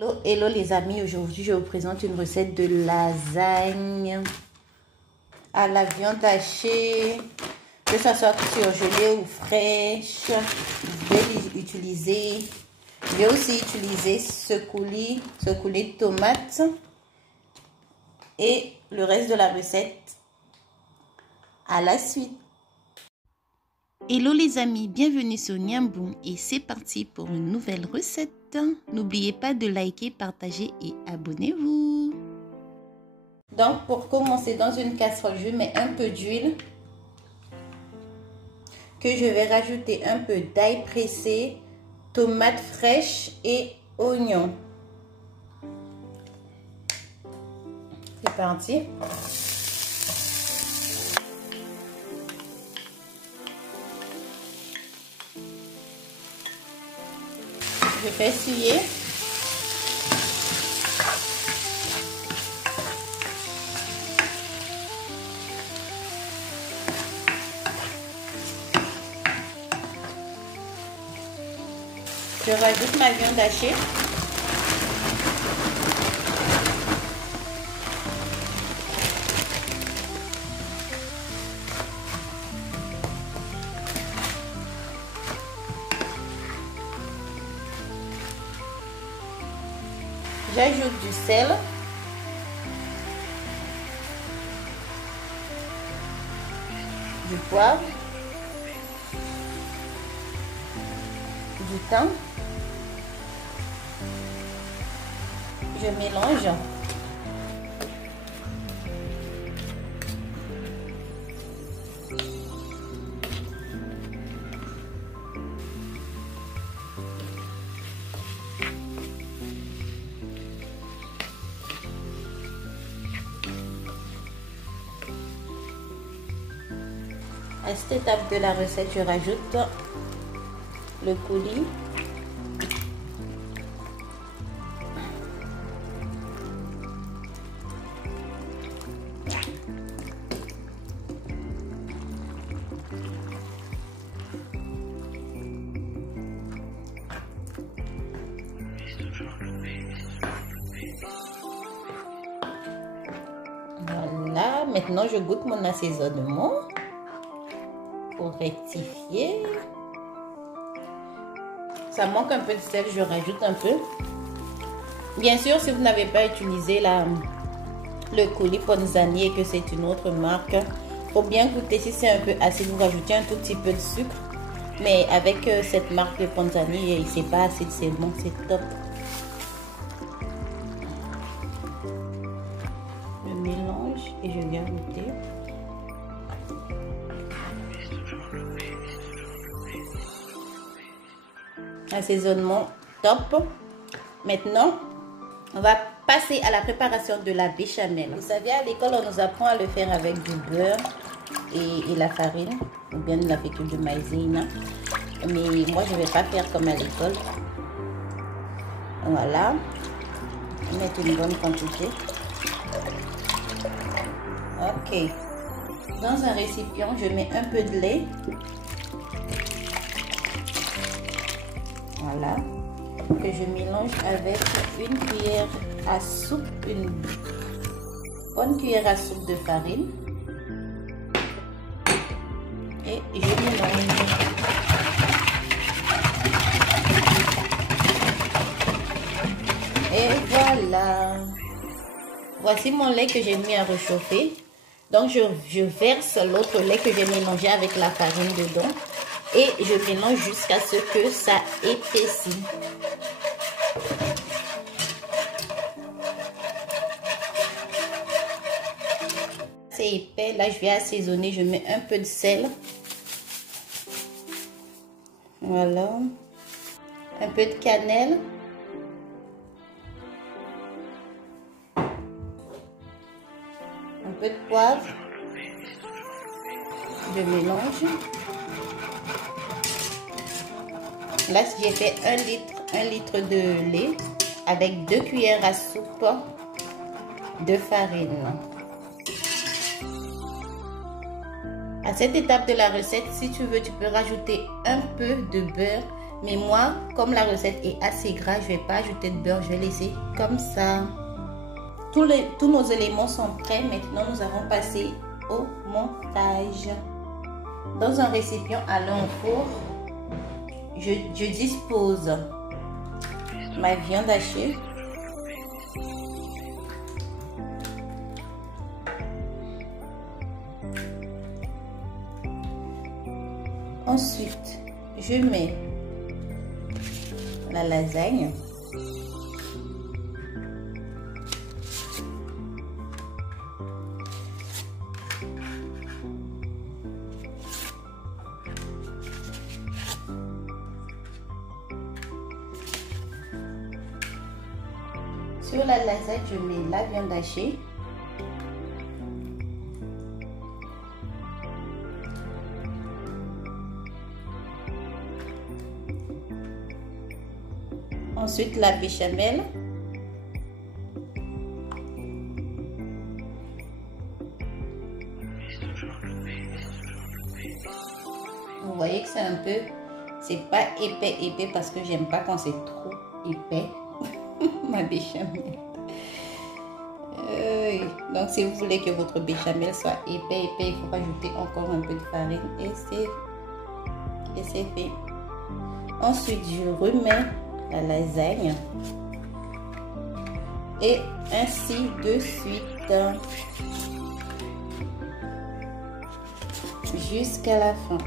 Hello les amis, aujourd'hui je vous présente une recette de lasagne à la viande hachée, que ça soit surgelée ou fraîche. Je vais utiliser, je vais aussi utiliser ce coulis de tomates et le reste de la recette à la suite. Hello les amis, bienvenue sur Niamboum et c'est parti pour une nouvelle recette. N'oubliez pas de liker, partager et abonnez-vous. Donc pour commencer, dans une casserole, je mets un peu d'huile que je vais rajouter un peu d'ail pressé, tomates fraîches et oignons. C'est parti. Je fais essuyer. Je rajoute ma viande hachée. J'ajoute du sel, du poivre, du thym. Je mélange. À cette étape de la recette, je rajoute le coulis. Voilà, maintenant je goûte mon assaisonnement. Pour rectifier, ça manque un peu de sel, je rajoute un peu. Bien sûr, si vous n'avez pas utilisé le coulis Ponzani et que c'est une autre marque, faut bien goûter. Si c'est un peu acide, vous rajoutez un tout petit peu de sucre. Mais avec cette marque de Ponzani, c'est pas acide, c'est bon, c'est top. Je mélange et je viens goûter. Assaisonnement top. Maintenant, on va passer à la préparation de la béchamel. Vous savez, à l'école, on nous apprend à le faire avec du beurre et la farine, ou bien de la fécule de maïzena. Mais moi, je ne vais pas faire comme à l'école. Voilà. On va mettre une bonne quantité. Ok. Dans un récipient, je mets un peu de lait. Voilà, que je mélange avec une cuillère à soupe, une bonne cuillère à soupe de farine. Et je mélange. Et voilà. Voici mon lait que j'ai mis à réchauffer. Donc je verse l'autre lait que j'ai mélangé avec la farine dedans. Et je mélange jusqu'à ce que ça épaissit. C'est épais. Là, je vais assaisonner. Je mets un peu de sel. Voilà. Un peu de cannelle. Un peu de poivre. Je mélange. Là, j'ai fait 1 litre de lait avec 2 cuillères à soupe de farine. À cette étape de la recette, si tu veux, tu peux rajouter un peu de beurre Mais moi, comme la recette est assez grasse, je ne vais pas ajouter de beurre, je vais laisser comme ça. Tous nos éléments sont prêts. Maintenant, nous avons passé au montage. Dans un récipient allant au four, je dispose ma viande hachée. Ensuite, je mets la lasagne. Sur la lasagne, je mets la viande hachée. Ensuite, la béchamel. Vous voyez que c'est un peu, c'est pas épais parce que j'aime pas quand c'est trop épais. Ma béchamel. Donc si vous voulez que votre béchamel soit épais, il faut rajouter encore un peu de farine et c'est fait. Ensuite, je remets la lasagne et ainsi de suite jusqu'à la fin.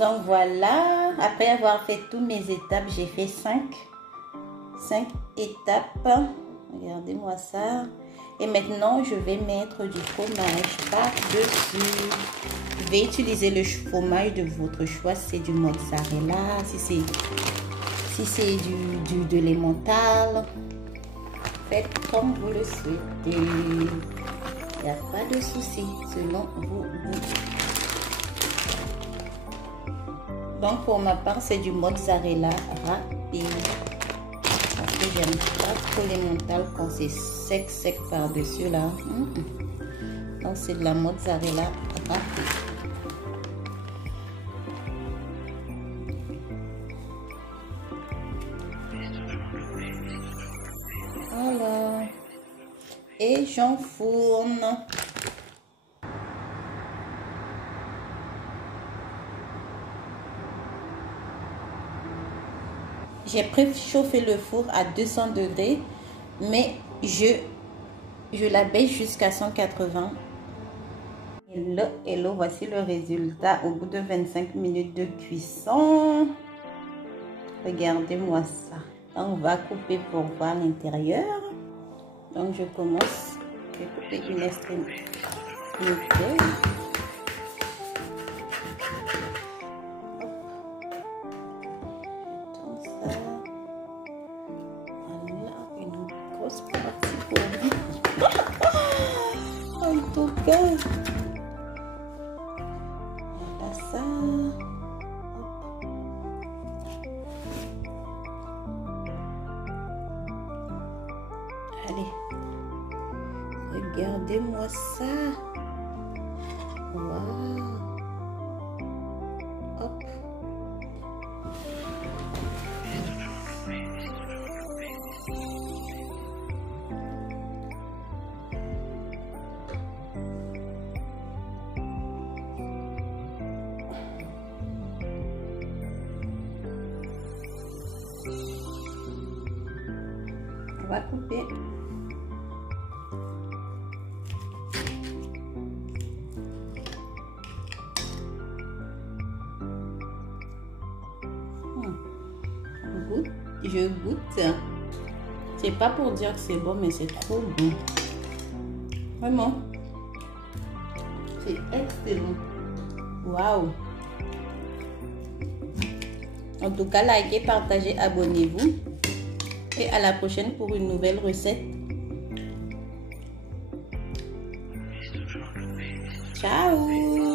Donc voilà, après avoir fait toutes mes étapes, j'ai fait 5 étapes. Regardez-moi ça. Et maintenant, je vais mettre du fromage par-dessus. Je vais utiliser le fromage de votre choix. Si c'est du mozzarella, si c'est de l'emmental. Faites comme vous le souhaitez. Il n'y a pas de souci selon vos goûts. Donc pour ma part, c'est du mozzarella rapide. Parce que j'aime pas trop l'emmental quand c'est sec par-dessus là. Donc c'est de la mozzarella rapide. Voilà. Et j'enfourne. J'ai préchauffé le four à 200 degrés, mais je la baisse jusqu'à 180. Hello, voici le résultat au bout de 25 minutes de cuisson. Regardez-moi ça. On va couper pour voir l'intérieur. Donc je commence. Je vais couper une extrémité. En tout cas, voilà ça. Allez, regardez-moi ça. Waouh. Hop. On va couper. Je goûte. C'est pas pour dire que c'est bon, mais c'est trop bon. Vraiment. C'est excellent. Waouh. En tout cas, likez, partagez, abonnez-vous. Et à la prochaine pour une nouvelle recette. Ciao.